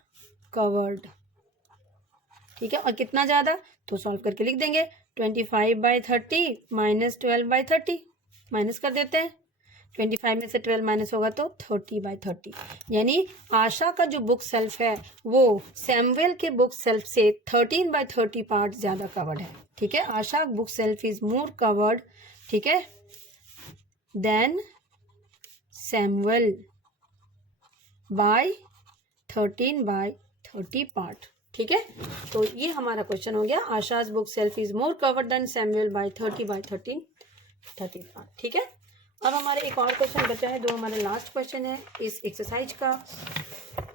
covered, ठीक है। और कितना ज्यादा, तो सॉल्व करके लिख देंगे 25/30 माइनस 12/30, माइनस कर देते हैं। 25 में से 12 माइनस होगा तो 30/30, यानी आशा का जो बुक सेल्फ है वो सैमुअल के बुक सेल्फ से 13/30 पार्ट ज्यादा कवर्ड है, ठीक है। Asha book shelf is more covered, ठीक है, देन सैमुअल बाय 13/30 पार्ट, ठीक है। तो ये हमारा क्वेश्चन हो गया, Asha's book shelf is more covered than Samuel by 30/30 part, ठीक है। अब हमारे एक और क्वेश्चन बचा है, जो हमारा लास्ट क्वेश्चन है इस एक्सरसाइज का,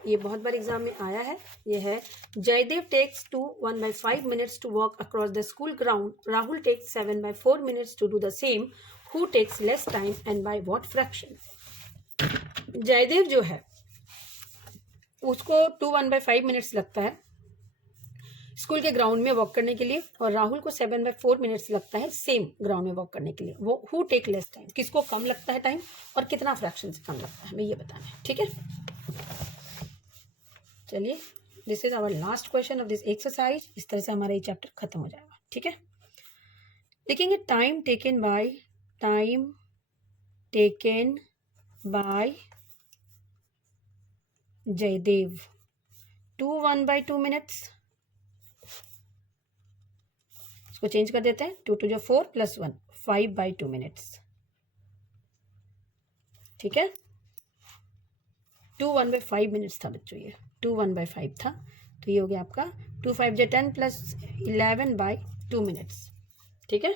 ये बहुत बार एग्जाम में आया है। ये है Jaidev takes 1/5 minutes to walk across the school ground, Rahul takes 7/4 minutes to do the same, who takes less time and by what fraction. Jaidev जो है उसको 1/5 minutes लगता है स्कूल के ग्राउंड में वॉक करने के लिए, और राहुल को 7/4 minutes लगता है सेम ग्राउंड में वॉक करने के लिए। वो हु टेक लेस टाइम, किसको कम लगता है टाइम और कितना फ्रैक्शन से कम लगता है, हमें ये बताना है, ठीक है। चलिए this is our last question of this exercise. इस तरह से हमारा ये चैप्टर खत्म हो जाएगा, ठीक है। लिखेंगे time taken by Jaidev 1/2 minutes, इसको चेंज कर देते हैं, 2 × 2 = 4 + 1 5/2 minutes, ठीक है। 1/5 minutes था बच्चों, ये 1/5 था, तो ये हो गया आपका 2 5 × 10 + 11/2 minutes, ठीक है,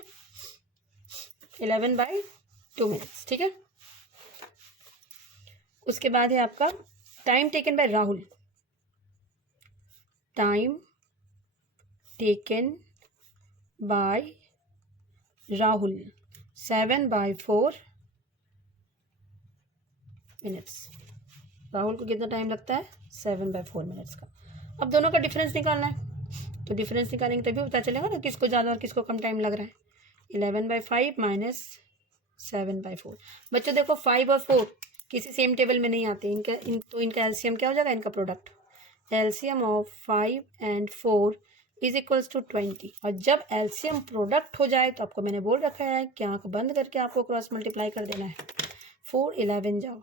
11/2 minutes, ठीक है। उसके बाद है आपका time taken bye Rahul, time taken bye Rahul 7/4 minutes। Rahul को कितना टाइम लगता है, 7/4 minutes का। अब दोनों का डिफरेंस निकालना है, तो डिफरेंस निकालेंगे तभी पता चलेगा ना किसको ज़्यादा और किसको कम टाइम लग रहा है। 11/5 माइनस 7/4। बच्चों देखो 5 और 4 किसी सेम टेबल में नहीं आते, तो इनका एलसीएम क्या हो जाएगा, इनका product, LCM of 5 and 4 is equals to 20। और जब एलसीएम प्रोडक्ट हो जाए तो आपको मैंने बोल रखा है कि आंख बंद करके आपको क्रॉस मल्टीप्लाई कर देना है। 4 11 जाओ,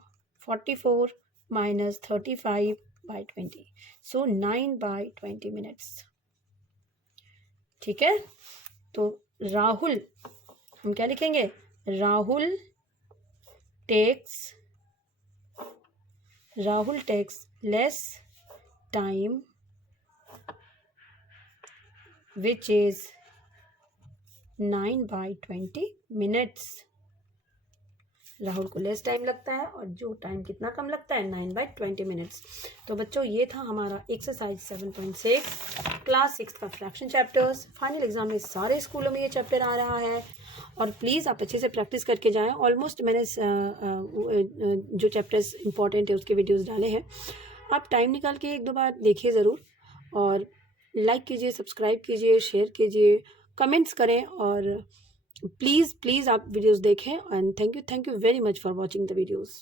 44 माइनस 35/20, सो 9/20 minutes, ठीक है। तो राहुल हम क्या लिखेंगे, Rahul takes less time which is 9/20 minutes। Rahul को लेस टाइम लगता है और जो टाइम कितना कम लगता है, 9/20 minutes। तो बच्चों ये था हमारा एक्सरसाइज 7.6 क्लास 6 का फ्रैक्शन चैप्टर्स। फाइनल एग्जाम में सारे स्कूलों में ये चैप्टर आ रहा है और प्लीज़ आप अच्छे से प्रैक्टिस करके जाएं। ऑलमोस्ट मैंने जो चैप्टर्स इंपॉर्टेंट है उसके वीडियोस डाले हैं, आप टाइम निकाल के 1-2 बार देखिए ज़रूर, और लाइक कीजिए, सब्सक्राइब कीजिए, शेयर कीजिए, कमेंट्स करें, और प्लीज़ आप वीडियोस देखें। And thank you very much for watching the videos.